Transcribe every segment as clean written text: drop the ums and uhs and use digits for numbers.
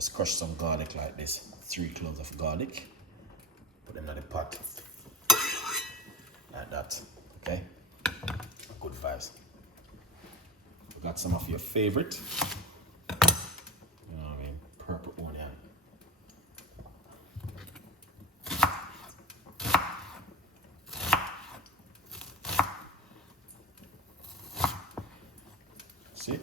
Just crush some garlic like this. 3 cloves of garlic. Put them in the pot. Like that. Okay? Good vibes. We got some of your favorite. You know what I mean? Purple onion. See?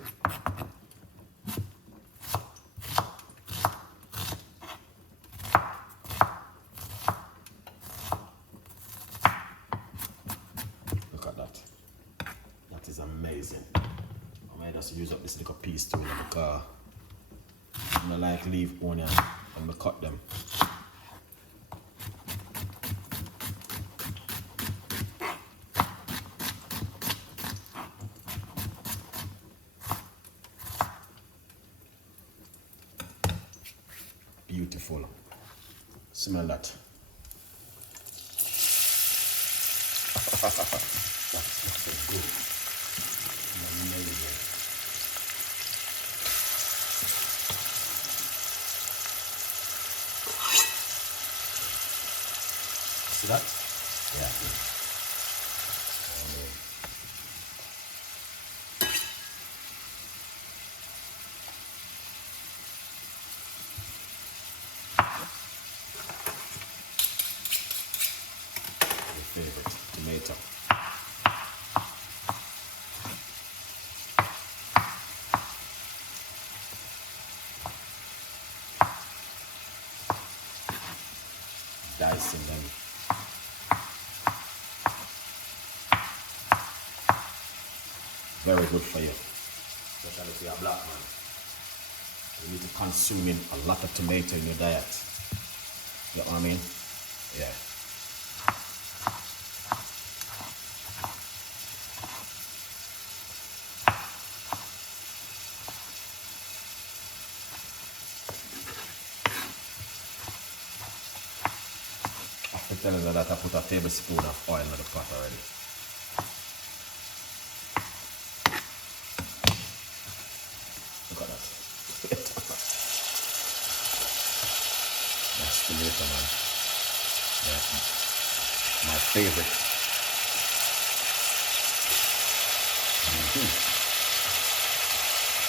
Look at that. That is amazing. I might just use up this little piece too because I don't like leave onion and I cut them. Beautiful. Smell that. That's so good. Amazing. See that? Yeah. Favorite tomato. Dicing them. Very good for you, especially if you're a black man. You need to consume a lot of tomato in your diet. You know what I mean? Yeah. I'm telling you that I put a tablespoon of oil in the pot already. Look at that. That's tomato, man. Yeah. My favorite.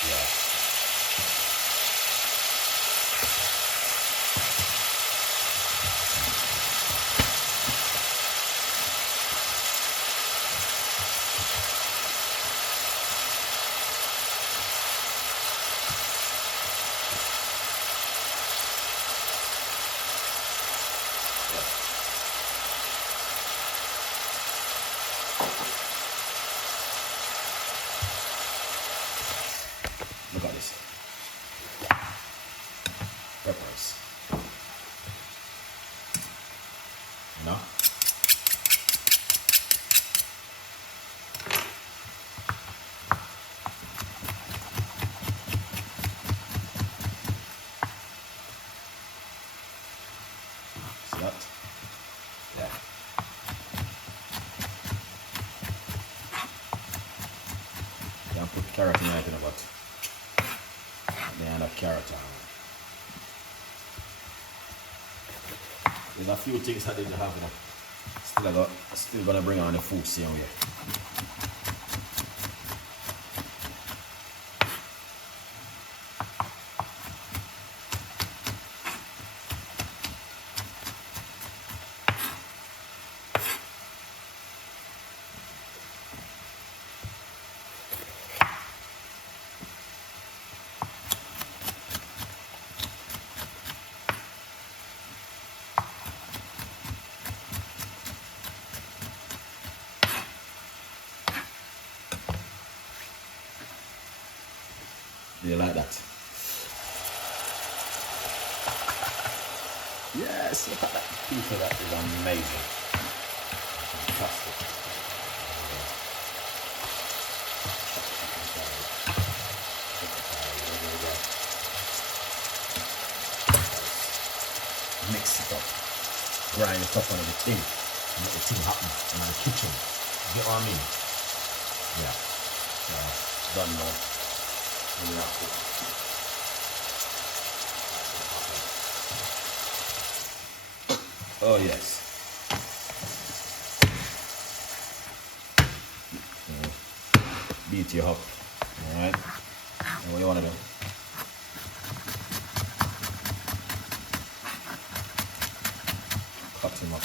Yeah. Look at this. Peppers. You know? See that? Yeah. You can put carrot in it, you know, but and carrot on. There's a few things I didn't have, you know. Still gonna bring on the food same way. Do you like that? Yes, look at that piece of that is amazing. Fantastic. Mix it up. Grind it up on the thing. Make the thing happen in the kitchen. You know what I mean? Yeah. Done now. Oh yes. Beat you up. Alright? And what you wanna do? Cut him up.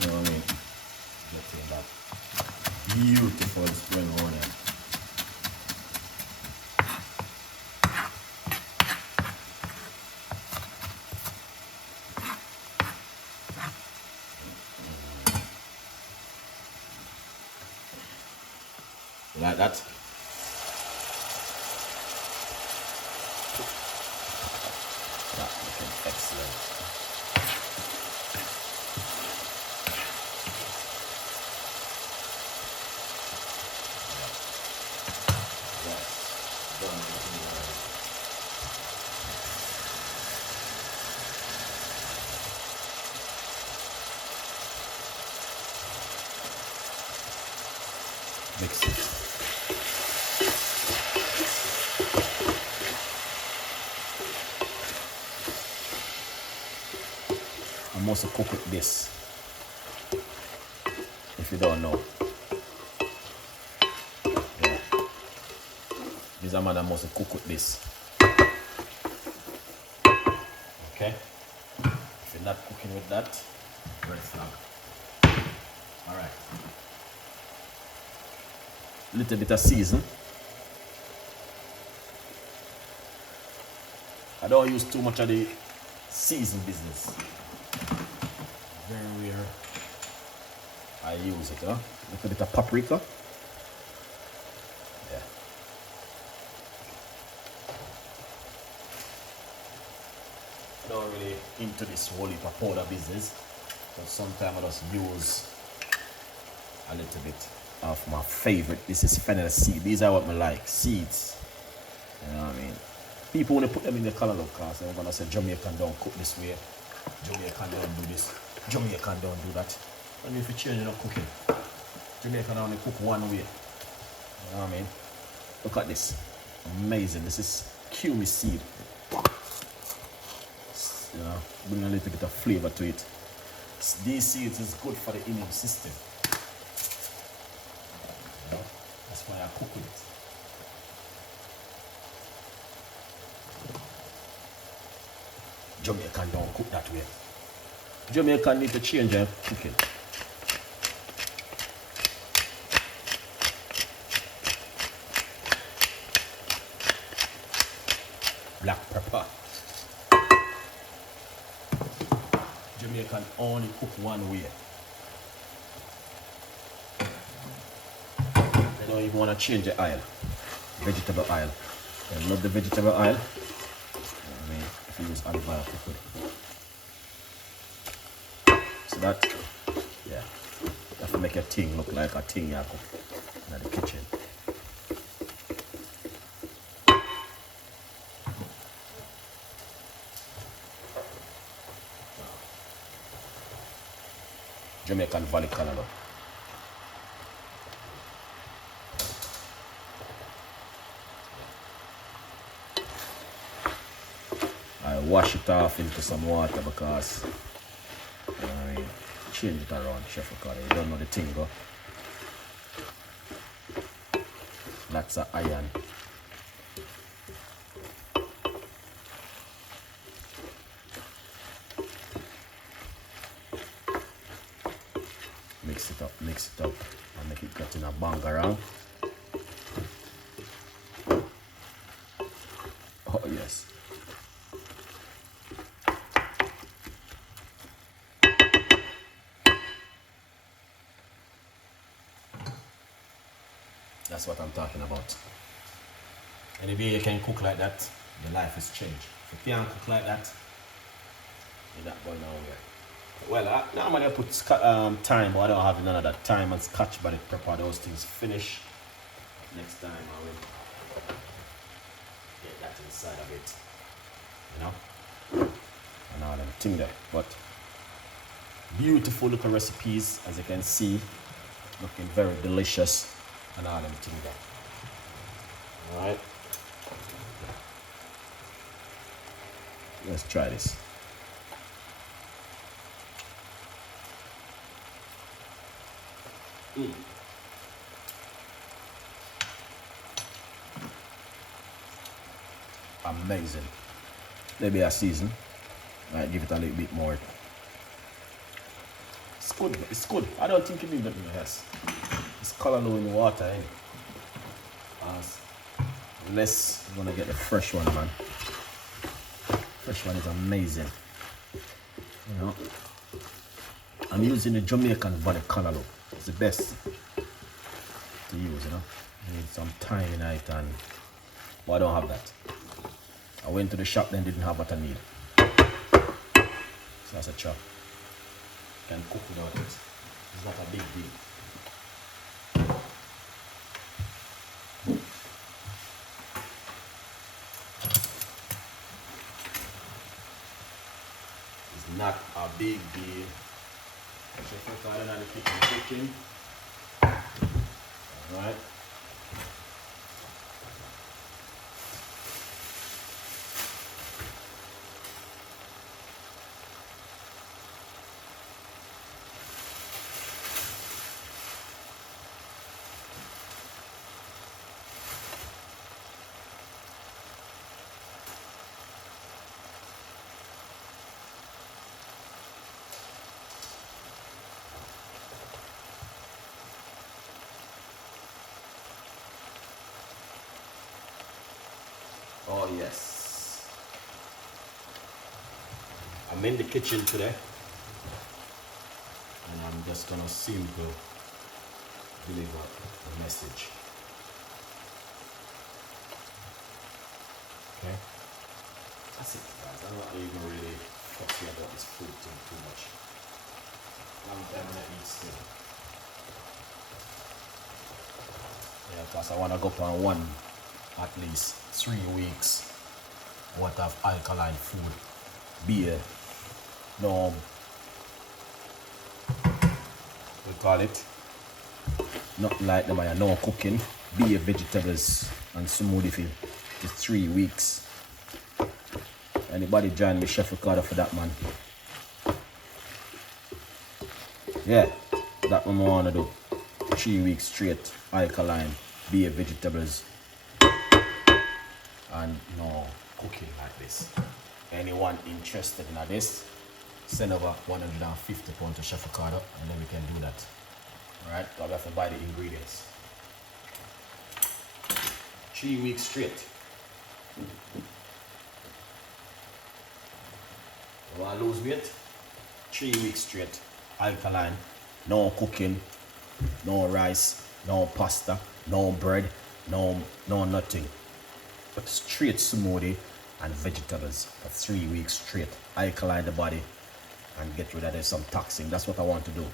You know what I mean? Get him that beautiful spring onion. You like that? That's looking excellent. Yes, done. Mix it. I must cook with this. If you don't know. Yeah. This is a man that must cook with this. Okay? If you're not cooking with that, red flag. Alright. Little bit of season. I don't use too much of the season business. Very rare I use it, huh? Little bit of paprika. Yeah. I don't really into this whole heap of powder business, but sometimes I just use a little bit of my favorite. This is fennel seed. These are what I like. Seeds. You know what I mean? People when they put them in the Callaloo class, they're gonna say Jamaican don't cook this way. Jamaican don't do this. Jamaican don't do that. And if you change your cooking, Jamaican only cook one way. You know what I mean? Look at this. Amazing. This is cumin seed. You know, bring a little bit of flavor to it. These seeds is good for the immune system. You know? That's why I cook with it. Jamaican don't cook that way. Jamaican need to change their cooking. Black pepper. Jamaican only cook one way. They don't even want to change the oil. Vegetable oil. I love the vegetable oil. I mean, if you use olive oil, cook with it. So that, yeah, you have to make your thing look like a thing you cook in the kitchen. Jamaican Valley Callaloo. I wash it off into some water because I change it around, Chef Ricardo. You don't know the thing, go. Lots of iron. Mix it up, and make it get in a bang around. Oh yes. That's what I'm talking about. Any way you can cook like that, your life is changed. If you can't cook like that, you're not going nowhere. Well, normally I put thyme, but I don't have none of that. Thyme and scotch bonnet pepper, those things finish. Next time I will get that inside of it. You know? And all them thing there. But beautiful looking recipes, as you can see. Looking very delicious. And all them thing there. Alright. Let's try this. Amazing. Maybe a season. Might give it a little bit more. It's good. It's good. I don't think you need that yes. It's Callaloo in water, ain't it? Unless you're gonna get the fresh one, man. Fresh one is amazing. You know. I'm using the Jamaican body Callaloo. It's the best to use, you know. You need some time in it, and but I don't have that. I went to the shop, then didn't have what I need. So that's a chop. Can cook without it. It's not a big deal. It's not a big deal. Chef Ricardo in the kitchen cooking. Alright. Oh yes. I'm in the kitchen today. And I'm just gonna simply deliver a message. Okay? That's it, guys. I'm not even really fussy about this food thing too much. Long time when I eat still. Yeah, because I wanna go on one at least 3 weeks worth of alkaline food, beer, no, we call it, not like them, no cooking, beer, vegetables and smoothie for 3 weeks. Anybody join me, Chef Ricardo, for that, man? Yeah, that one I wanna do. 3 weeks straight, alkaline, beer, vegetables, and no cooking like this. Anyone interested in this, send over 150 pounds to Chef Ricardo, and then we can do that. Alright, so we have to buy the ingredients. 3 weeks straight. You want to lose weight? 3 weeks straight. Alkaline, no cooking, no rice, no pasta, no bread, no nothing. But straight smoothie and vegetables for 3 weeks straight. Alkaline the body and get rid of some toxin. That's what I want to do.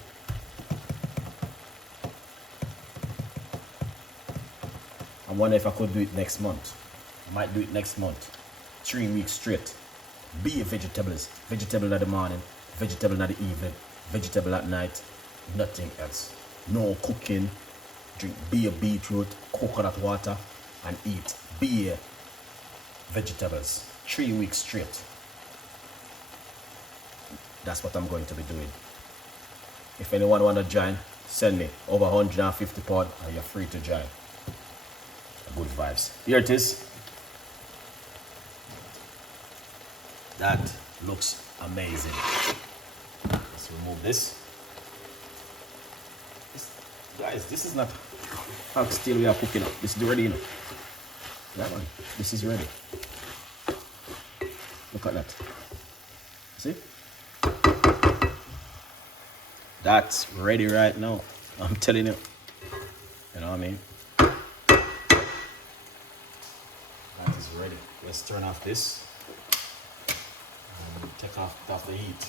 I wonder if I could do it next month. I might do it next month. 3 weeks straight. Be vegetables. Vegetable in the morning, vegetable in the evening, vegetable at night, nothing else. No cooking. Drink beer, beetroot, coconut water, and eat beer, vegetables. 3 weeks straight. That's what I'm going to be doing. If anyone want to join, send me over 150 pounds and you're free to join. Good vibes. Here it is. That looks amazing. Let's remove this. Guys, this is not how still we are cooking up. This is ready, you know. That one. This is ready. Look at that. See? That's ready right now. I'm telling you. You know what I mean? That is ready. Let's turn off this. And take off the heat.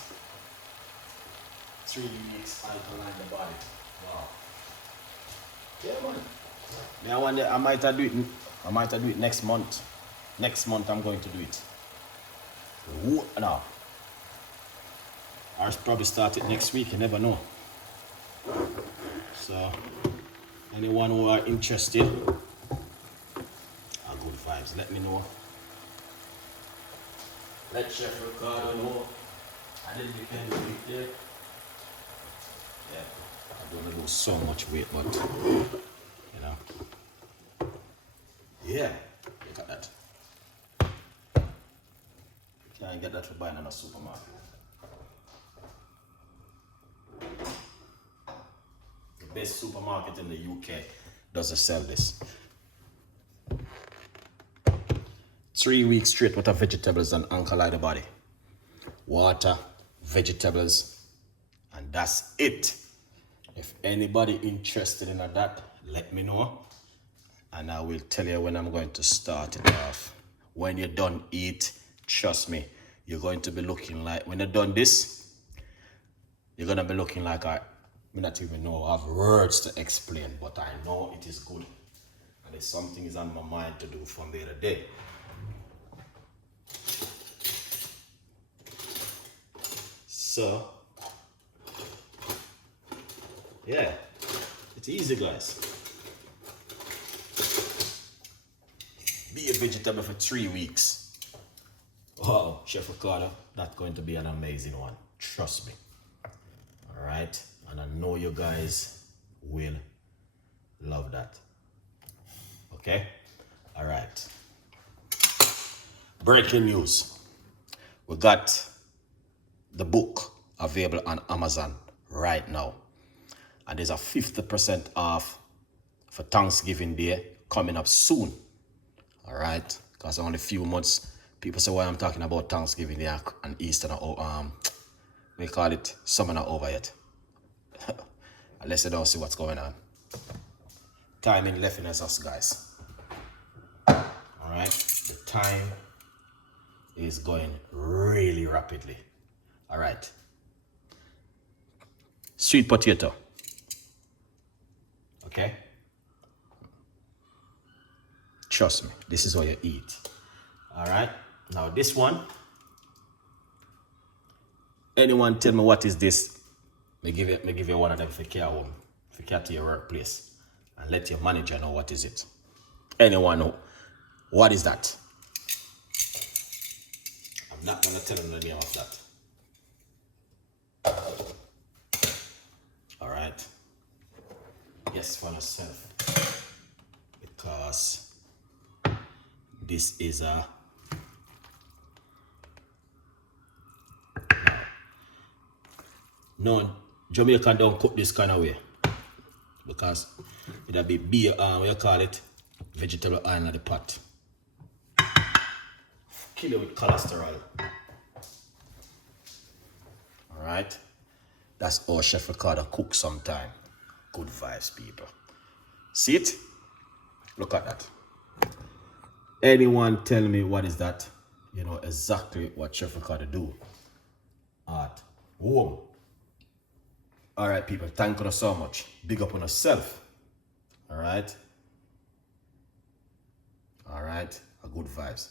3 weeks alkaline the body. Wow. Yeah, man. I might do it next month. Next month I'm going to do it. No. I'll probably start it next week, you never know. So anyone who are interested, good vibes, let me know. Let Chef Ricardo know. And then we can do it there. Yeah. Don't lose so much weight, but you know. Yeah, look at that. You can't get that for buying in a supermarket. The best supermarket in the UK doesn't sell this. 3 weeks straight with vegetables and alkaline the body. Water, vegetables, and that's it. If anybody interested in that, let me know. And I will tell you when I'm going to start it off. When you're done eat, trust me, you're going to be looking like, when you're done this, you're going to be looking like I not even know, I have words to explain, but I know it is good. And it's something is on my mind to do from the other day. So, yeah, it's easy, guys. Be a vegetable for 3 weeks. Wow, Chef Ricardo, that's going to be an amazing one. Trust me. All right, and I know you guys will love that. Okay, all right. Breaking news. We got the book available on Amazon right now. And there's a 50% off for Thanksgiving Day coming up soon. All right, because only a few months. People say, why I'm talking about Thanksgiving Day and Easter, we call it summer not over yet. Unless you don't see what's going on. Timing left in us, guys. All right, the time is going really rapidly. All right. Sweet potato. Okay? Trust me, this is what you eat. All right? Now this one, anyone tell me what is this? Me give you one of them for care home, for care to your workplace, and let your manager know what is it. Anyone know what is that? I'm not gonna tell them the name of that. All right. Yes, for yourself, because this is a no, Jamaican don't cook this kind of way, because it'll be beer, what you call it, vegetable oil in the pot. Kill it with cholesterol. All right, that's how Chef Ricardo cook sometime. Good vibes, people. See it? Look at that. Anyone tell me what is that? You know exactly what Chef Ricardo do at home. All right, people. Thank you so much. Big up on yourself. All right. All right. A good vibes.